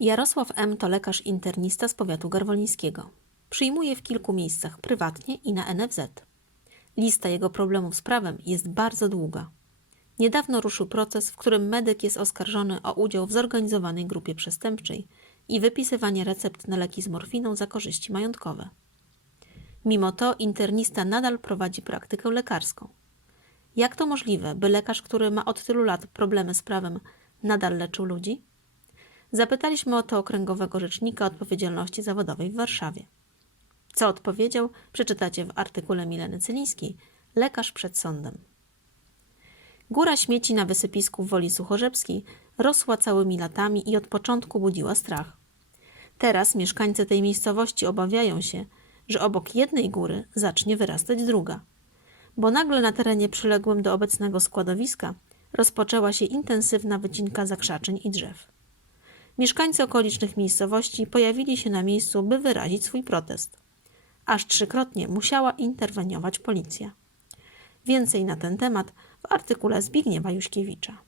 Jarosław M. to lekarz internista z powiatu garwolińskiego. Przyjmuje w kilku miejscach prywatnie i na NFZ. Lista jego problemów z prawem jest bardzo długa. Niedawno ruszył proces, w którym medyk jest oskarżony o udział w zorganizowanej grupie przestępczej i wypisywanie recept na leki z morfiną za korzyści majątkowe. Mimo to internista nadal prowadzi praktykę lekarską. Jak to możliwe, by lekarz, który ma od tylu lat problemy z prawem, nadal leczył ludzi? Zapytaliśmy o to okręgowego rzecznika odpowiedzialności zawodowej w Warszawie. Co odpowiedział, przeczytacie w artykule Mileny Cylińskiej Lekarz przed sądem. Góra śmieci na wysypisku w Woli Suchorzebskiej rosła całymi latami i od początku budziła strach. Teraz mieszkańcy tej miejscowości obawiają się, że obok jednej góry zacznie wyrastać druga, bo nagle na terenie przyległym do obecnego składowiska rozpoczęła się intensywna wycinka zakrzaczeń i drzew. Mieszkańcy okolicznych miejscowości pojawili się na miejscu, by wyrazić swój protest. Aż trzykrotnie musiała interweniować policja. Więcej na ten temat w artykule Zbigniewa Juśkiewicza.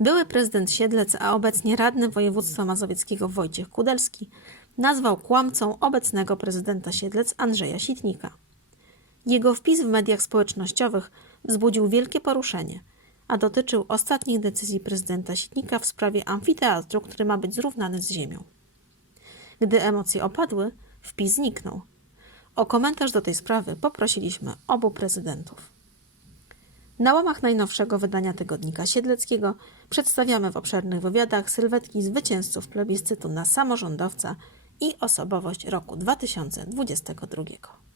Były prezydent Siedlec, a obecnie radny województwa mazowieckiego Wojciech Kudelski nazwał kłamcą obecnego prezydenta Siedlec Andrzeja Sitnika. Jego wpis w mediach społecznościowych wzbudził wielkie poruszenie, a dotyczył ostatnich decyzji prezydenta Sitnika w sprawie amfiteatru, który ma być zrównany z ziemią. Gdy emocje opadły, wpis zniknął. O komentarz do tej sprawy poprosiliśmy obu prezydentów. Na łamach najnowszego wydania tygodnika Siedleckiego przedstawiamy w obszernych wywiadach sylwetki zwycięzców plebiscytu na samorządowca i osobowość roku 2022.